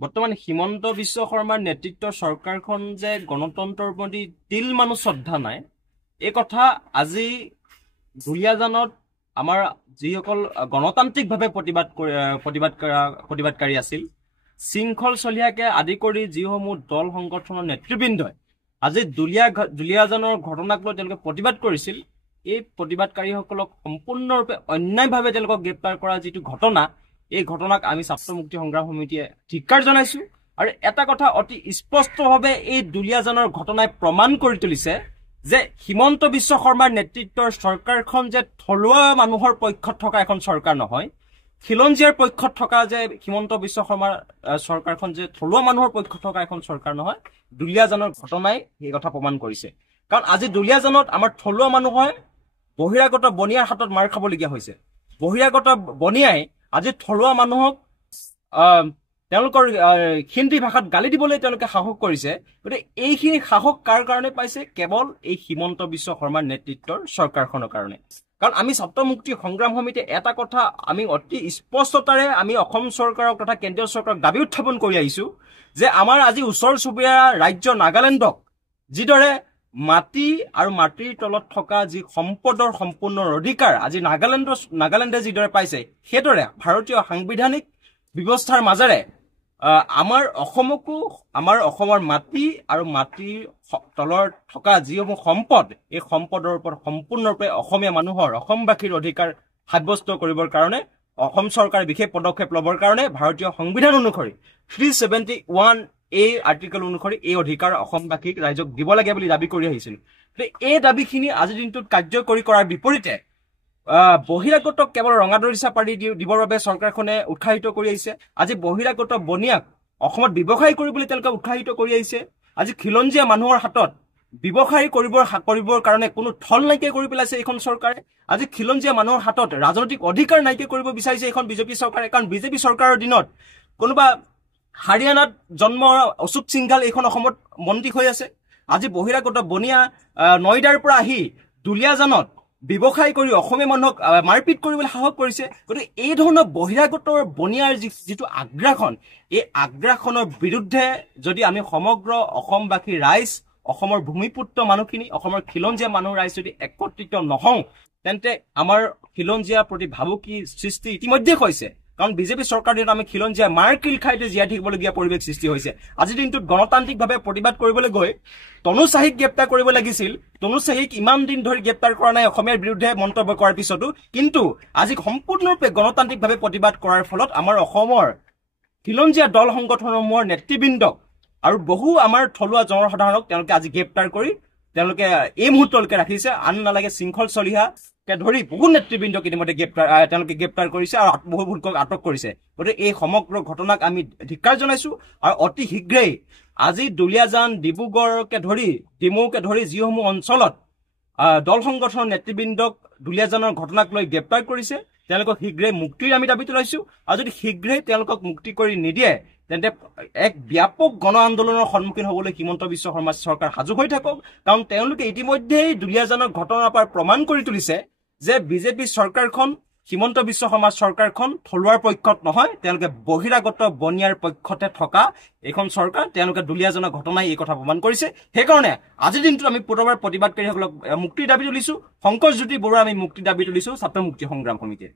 বৰ্তমান হিমন্ত বিশ্ব শৰ্মাৰ নেতৃত্বৰ চৰকাৰখন যে গণতন্ত্ৰৰ প্ৰতি তিল মানুহ শ্ৰদ্ধা নাই, এই কথা আজি দুলীয়াজানত আমাৰ যিসকল গণতান্ত্ৰিকভাৱে প্ৰতিবাদকাৰী আছিল, শৃংখল চলিহাকে আদি কৰি যিসমূহ দল সংগঠনৰ নেতৃবৃন্দই আজি দুলীয়াজানৰ ঘটনাক লৈ তেওঁলোকে প্ৰতিবাদ কৰিছিল, এই প্ৰতিবাদকাৰীসকলক সম্পূৰ্ণৰূপে অন্যায়ভাৱে তেওঁলোকক গ্ৰেপ্তাৰ কৰা যিটো ঘটনা, এই ঘটনাক আমি ছাত্ৰ মুক্তি সংগ্ৰাম সমিতিয়ে ধিক্কাৰ জনাইছো। আৰু এটা কথা অতি স্পষ্টভাৱে এই দুলীয়াজানৰ ঘটনাই প্ৰমাণ কৰি তুলিছে যে হিমন্ত বিশ্ব শৰ্মাৰ নেতৃত্বৰ চৰকাৰখন যে থলুৱা মানুহৰ পক্ষত থকা এখন চৰকাৰ নহয়, খিলঞ্জীয়াৰ পক্ষত থকা যে হিমন্ত বিশ্ব শৰ্মাৰ চৰকাৰখন যে থলুৱা মানুহৰ পক্ষত থকা এখন চৰকাৰ নহয়, দুলীয়াজানৰ ঘটনাই এই কথা প্ৰমাণ কৰিছে। কাৰণ আজি দুলীয়াজানত আমাৰ থলুৱা মানুহে বহিৰাগত বনিয়াৰ হাতত মাৰ খাবলগীয়া হৈছে। বহিৰাগত বনিয়াই আজি থলুৱা মানুহক তেওঁলোকৰ হিন্দী ভাষাত গালি দিবলৈ তেওঁলোকে সাহস কৰিছে। গতিকে এইখিনি সাহস কাৰ কাৰণে পাইছে? কেৱল এই হিমন্ত বিশ্ব শৰ্মাৰ নেতৃত্বৰ চৰকাৰখনৰ কাৰণে। কাৰণ আমি ছাত্ৰ মুক্তি সংগ্ৰাম সমিতিয়ে এটা কথা আমি অতি স্পষ্টতাৰে আমি অসম চৰকাৰক তথা কেন্দ্ৰীয় চৰকাৰক দাবী উত্থাপন কৰি আহিছো যে আমাৰ আজি ওচৰ চুবুৰীয়া ৰাজ্য নাগালেণ্ডক যিদৰে মাটি আৰু মাটিৰ তলত থকা যি সম্পদৰ সম্পূৰ্ণ অধিকাৰ আজি নাগালেণ্ডে যিদৰে পাইছে, সেইদৰে ভাৰতীয় সাংবিধানিক ব্যৱস্থাৰ মাজেৰে আমাৰ অসমকো আমাৰ অসমৰ মাটি আৰু মাটিৰ তলত থকা যিসমূহ সম্পদ, এই সম্পদৰ ওপৰত সম্পূৰ্ণৰূপে অসমীয়া মানুহৰ অসমবাসীৰ অধিকাৰ সাব্যস্ত কৰিবৰ কাৰণে অসম চৰকাৰে বিশেষ পদক্ষেপ ল'বৰ কাৰণে ভাৰতীয় সংবিধান অনুসৰি 371A আৰ্টিকেল অনুসৰি এই অধিকাৰ অসমবাসীক ৰাইজক দিব লাগে বুলি দাবী কৰি আহিছিল। এই দাবীখিনি আজিৰ দিনটোত কাৰ্যকৰী কৰাৰ বিপৰীতে বহিৰাগতক কেৱল ৰঙাদৰিচা পাৰি দিবৰ বাবে চৰকাৰখনে উৎসাহিত কৰি আহিছে। আজি বহিৰাগত বনিয়াক অসমত ব্যৱসায় কৰিবলৈ তেওঁলোকে উৎসাহিত কৰি আহিছে। আজি খিলঞ্জীয়া মানুহৰ হাতত ব্যৱসায় কৰিবৰ কাৰণে কোনো থল নাইকিয়া কৰি পেলাইছে এইখন চৰকাৰে। আজি খিলঞ্জীয়া মানুহৰ হাতত ৰাজনৈতিক অধিকাৰ নাইকিয়া কৰিব বিচাৰিছে এইখন বিজেপি চৰকাৰে। কাৰণ বিজেপি চৰকাৰৰ দিনত কোনোবা হাৰিয়ানাত জন্ম অশোক সিংঘাল এইখন অসমত মন্ত্ৰী হৈ আছে। আজি বহিৰাগত বনিয়া নয়দাৰ পৰা আহি দুলীয়াজানত ব্যৱসায় কৰি অসমীয়া মানুহক মাৰপিট কৰিবলৈ সাহস কৰিছে। গতিকে এই ধৰণৰ বহিৰাগতৰ বনিয়াৰ যিটো আগ্ৰাসন, এই আগ্ৰাসনৰ বিৰুদ্ধে যদি আমি সমগ্ৰ অসমবাসী ৰাইজ, অসমৰ ভূমিপুত্ৰ মানুহখিনি, অসমৰ খিলঞ্জীয়া মানুহ ৰাইজ যদি একত্ৰিত নহওঁ, তেন্তে আমাৰ খিলঞ্জীয়াৰ প্ৰতি ভাবুকি সৃষ্টি ইতিমধ্যে হৈছে। কাৰণ বিজেপি চৰকাৰ দিনত আমি খিলঞ্জীয়া মাৰ কিল খাইতে জীয়াই থাকিবলগীয়া পৰিৱেশ সৃষ্টি হৈছে। আজিৰ দিনটোত গণতান্ত্ৰিকভাৱে প্ৰতিবাদ কৰিবলৈ গৈ তনু চাহিক গ্ৰেপ্তাৰ কৰিব লাগিছিল। তনু চাহিক ইমান দিন ধৰি গ্ৰেপ্তাৰ কৰা নাই অসমীয়াৰ বিৰুদ্ধে মন্তব্য কৰাৰ পিছতো, কিন্তু আজি সম্পূৰ্ণৰূপে গণতান্ত্ৰিকভাৱে প্ৰতিবাদ কৰাৰ ফলত আমাৰ অসমৰ খিলঞ্জীয়া দল সংগঠনসমূহৰ নেতৃবৃন্দক আৰু বহু আমাৰ থলুৱা জনসাধাৰণক তেওঁলোকে আজি গ্ৰেপ্তাৰ কৰি তেওঁলোকে এই মুহূৰ্তলৈকে ৰাখিছে। আন নালাগে শৃংখল চলিহাকে ধৰি বহু নেতৃবৃন্দক ইতিমধ্যে তেওঁলোকে গ্ৰেপ্তাৰ কৰিছে আৰু বহুলোকক আটক কৰিছে। গতিকে এই সমগ্ৰ ঘটনাক আমি ধিক্কাৰ জনাইছো। আৰু অতি শীঘ্ৰেই আজি দুলীয়াজান, ডিব্ৰুগড়কে ধৰি ডিমৌকে ধৰি যিসমূহ অঞ্চলত দল সংগঠনৰ নেতৃবৃন্দক দুলীয়াজানৰ ঘটনাক লৈ গ্ৰেপ্তাৰ কৰিছে, তেওঁলোকক শীঘ্ৰেই মুক্তিৰ আমি দাবী তুলাইছো। আৰু যদি শীঘ্ৰেই তেওঁলোকক মুক্তি কৰি নিদিয়ে, তেন্তে এক ব্যাপক গণ আন্দোলনৰ সন্মুখীন হ'বলৈ হিমন্ত বিশ্ব শৰ্মা চৰকাৰ সাজু হৈ থাকক। কাৰণ তেওঁলোকে ইতিমধ্যেই দুলীয়াজানৰ ঘটনাৰ পৰা প্ৰমাণ কৰি তুলিছে যে বিজেপি চৰকাৰখন, হিমন্ত বিশ্ব শৰ্মাৰ চৰকাৰখন থলুৱাৰ পক্ষত নহয়, তেওঁলোকে বহিৰাগত বনিয়াৰ পক্ষতে থকা এইখন চৰকাৰ। তেওঁলোকে দুলীয়াজানৰ ঘটনাই এই কথা প্ৰমাণ কৰিছে। সেইকাৰণে আজিৰ দিনটোত আমি পুনৰবাৰ প্ৰতিবাদকাৰীসকলক মুক্তিৰ দাবী তুলিছো। শংকৰজ্যোতি বৰুৱা আমি মুক্তিৰ দাবী তুলিছো ছাত্ৰ মুক্তি সংগ্ৰাম সমিতিয়ে।